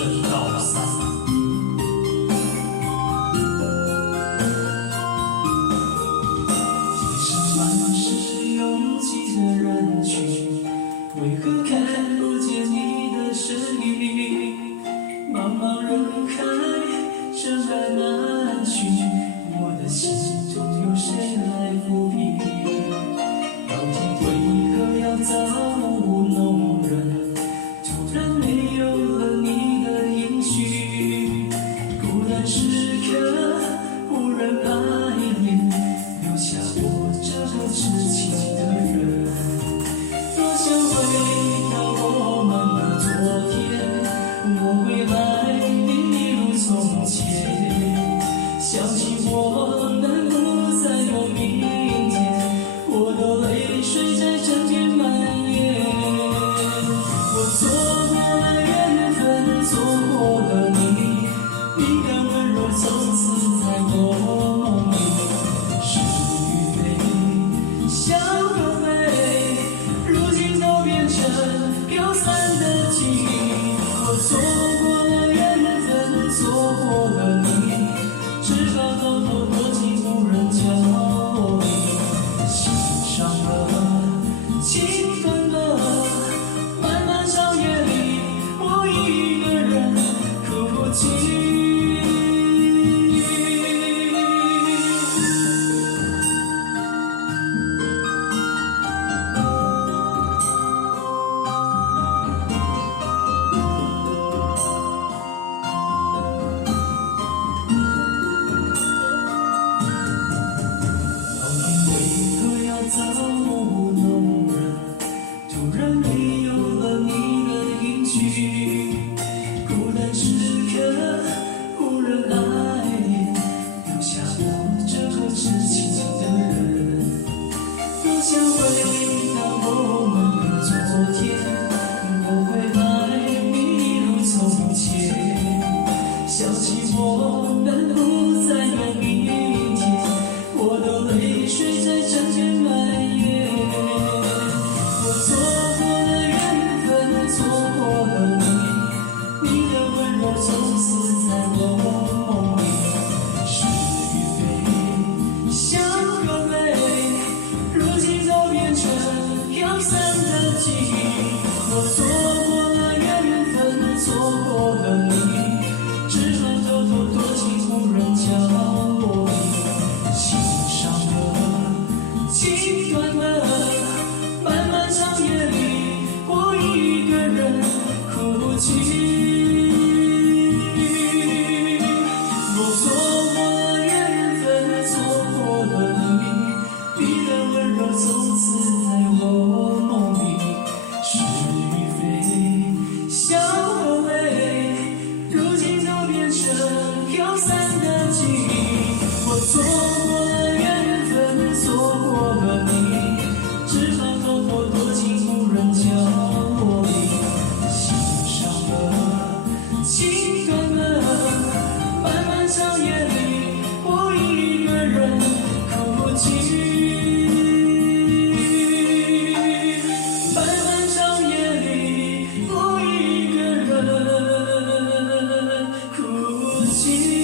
生道散。街上满是拥挤的人群，为何看不见你的身影？茫茫人海，人来难去，我的心中有谁来抚平？老天为何要造物弄人？突然没有了你的音讯，孤单时刻无人爱恋，留下我这个痴情的人。多想回到我们的昨天，我会爱你一如从前。想起我们不再有明天，我的泪水在枕边蔓延。我错过了缘分，错过了你，你的温柔从此在我梦里。是与非，笑和泪，如今都变成飘散的记忆。我错过了缘分，错过了你，只好偷偷躲进无人角落里。心伤了，情断了，漫漫长夜里，我一个人哭泣。造物弄人，突然没有了你的音讯，孤单时刻无人爱恋，留下我这个痴情的人。多想回到我们的昨天，我会爱你一如从前。想起我们不再有明天，我的泪水在枕边蔓延。我错过了缘分，错过了你，你的温柔从此在我梦里。是与非，笑和泪，如今都变成飘散的记忆。我错过了缘分，错过了你，只好偷偷躲进无人角落里。心伤了，情断了，漫漫长夜里，我一个人哭泣。我错过了缘分，错过了你，你的温柔从此在我梦里。是与非，笑和泪，如今都变成飘散的记忆。我错过了缘分，错过了你，只好偷偷躲进无人角落里。心伤了，情断了，漫漫长夜里，我一个人哭泣。漫漫长夜里，我一个人哭泣。